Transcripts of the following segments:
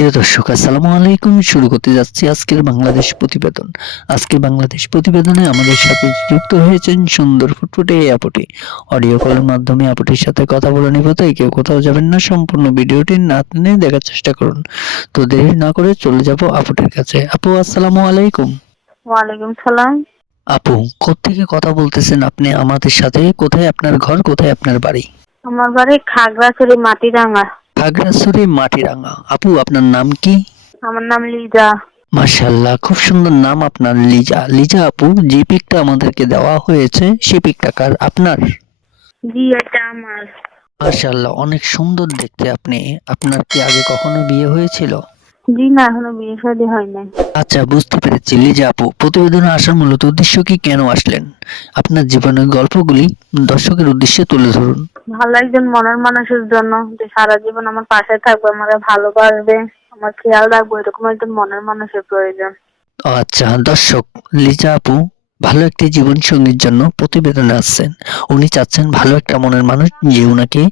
প্রিয় দর্শক, আসসালামু আলাইকুম। শুরু করতে যাচ্ছি আজকের বাংলাদেশ প্রতিবেদন। আজকে বাংলাদেশ প্রতিবেদনে আমাদের সাথে যুক্ত হয়েছেন সুন্দর ফুটফুটে এই আপুটি। অডিও কলের মাধ্যমে আপুটির সাথে কথা বলে নিব, তাই কেউ কোথাও যাবেন না, সম্পূর্ণ ভিডিওটি না টেনে দেখার চেষ্টা করুন। তো দেরি না করে চলে যাব আপুটির কাছে। আপু, আসসালামু আলাইকুম। ওয়ালাইকুম সালাম। আপু, কোত্থেকে কথা বলতেছেন আপনি আমাদের সাথে? কোথায় আপনার ঘর, কোথায় আপনার বাড়ি? আমার বাড়ি খাগড়াছড়ি মাটিরাঙ্গা। খাগড়াছড়ি মাটিরাঙ্গা। আপু, আপনার নাম কি? আমার নাম লিজা। মাশাআল্লাহ, খুব সুন্দর নাম আপনার, লিজা। লিজা আপু, যে পিকটা আমাদেরকে দেওয়া হয়েছে সে পিকটা কার? আপনার? জি, এটা আমার। মাশাআল্লাহ, অনেক সুন্দর দেখতে আপনি। আপনার কি আগে কখনো বিয়ে হয়েছিল? জি না, এখনো বিয়ে শাদী হয় নাই। আচ্ছা, বুঝতে পেরেছি। লিজা আপু, প্রতিবেদনে আসার মূলত উদ্দেশ্য কি, কেন আসলেন? আপনার জীবনের গল্পগুলি দর্শকের উদ্দেশ্যে তুলে ধরুন। ভালো একজন মনের মানুষের জন্য, যে সারা জীবন আমার পাশে থাকবে, আমাকে ভালোবাসবে, আমার খেয়াল রাখবো, এরকম একজন মনের মানুষের প্রয়োজন। আচ্ছা দর্শক, লিজা আপু ভালো একটি জীবন সঙ্গীর জন্য প্রতিবেদনে আসছেন। উনি চাচ্ছেন ভালো একটা মনের মানুষ, যে উনাকে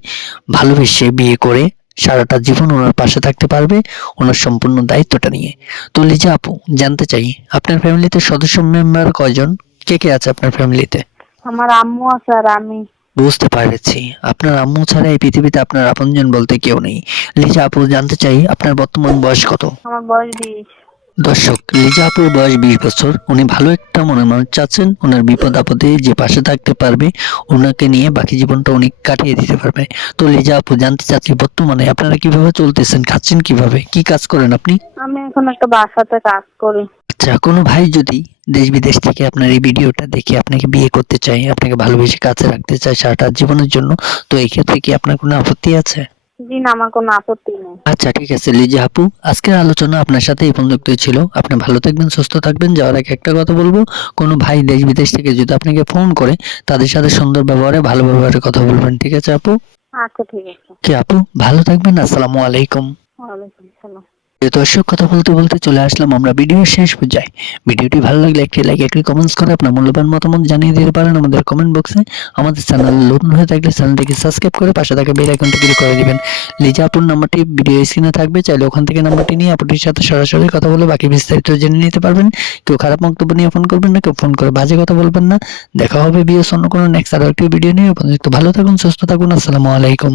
ভালোবেসে বিয়ে করে সারাটা জীবন ওনার পাশে থাকতে পারবে, ওনার সম্পূর্ণ দায়িত্বটা নিয়ে। তো লিজা আপু, জানতে চাই আপনার ফ্যামিলিতে সদস্য মেম্বার কয়জন? কে কে আছে আপনার ফ্যামিলিতে? আমার আম্মু আছে আর আমি। বুঝতে পেরেছি, আপনার আম্মু ছাড়া এই পৃথিবীতে আপনার আপনজন বলতে কেউ নেই। লিজা আপু, জানতে চাই আপনার বর্তমান বয়স কত? আমার বয়স 20। দর্শক, লিজা আপুর বয়স 20 বছর। উনি ভালো একটা মনের মানুষ চাচ্ছেন, ওনার বিপদ আপদে যে পাশে থাকতে পারবে, ওনাকে নিয়ে বাকি জীবনটা উনি কাটিয়ে দিতে পারবে। তো লিজা আপু, জানতে চাচ্ছি বর্তমানে আপনারা কিভাবে চলতেছেন, খাচ্ছেন কিভাবে, কি কাজ করেন আপনি? আমি এখন একটা বাসাতে কাজ করি। আচ্ছা, কোনো ভাই যদি দেশ বিদেশ থেকে আপনার এই ভিডিওটা দেখে আপনাকে বিয়ে করতে চায়, আপনাকে ভালোবেসে কাছে রাখতে চায় সারাটা জীবনের জন্য, তো এই ক্ষেত্রে কি আপনার কোনো আপত্তি আছে? জি না, আমার কোনো আপত্তি নেই। আচ্ছা ঠিক আছে লিজা আপু, আজকের আলোচনা আপনার সাথে এই পর্যন্তই ছিল। আপনি ভালো থাকবেন, সুস্থ থাকবেন। যাওয়ার আগে একটা কথা বলবো, কোনো ভাই দেশ বিদেশ থেকে যদি আপনাকে ফোন করে, তাদের সাথে সুন্দর ব্যবহারে, ভালো ব্যবহারে কথা বলবেন, ঠিক আছে আপু? আচ্ছা, ঠিক আছে। কি আপু, ভালো থাকবেন। আসসালামু আলাইকুম। ওয়ালাইকুম সালাম। প্রিয় দর্শক, কথা বলতে বলতে চলে আসলাম আমরা ভিডিওর শেষ পর্যায়ে। ভিডিওটি ভালো লাগলে একটি লাইক, একটি কমেন্টস করে আপনার মূল্যবান মতামত জানিয়ে দিতে পারেন আমাদের কমেন্ট বক্সে। আমাদের চ্যানেল নতুন হয়ে থাকলে চ্যানেলটিকে সাবস্ক্রাইব করে পাশে থাকা বেল আইকনটি ক্লিক করে দিবেন। লিজা আপুর নাম্বারটি ভিডিও স্ক্রিনে থাকবে, চাইলে ওখান থেকে নাম্বারটি নিয়ে আপুটির সাথে সরাসরি কথা বলে বাকি বিস্তারিত জেনে নিতে পারবেন। কেউ খারাপ বক্তব্য নিয়ে ফোন করবেন না, কেউ ফোন করে বাজে কথা বলবেন না। দেখা হবে বিয়ের অন্য কোনো নেক্সট আরো একটি ভিডিও নিয়ে। ভালো থাকুন, সুস্থ থাকুন। আসসালামু আলাইকুম।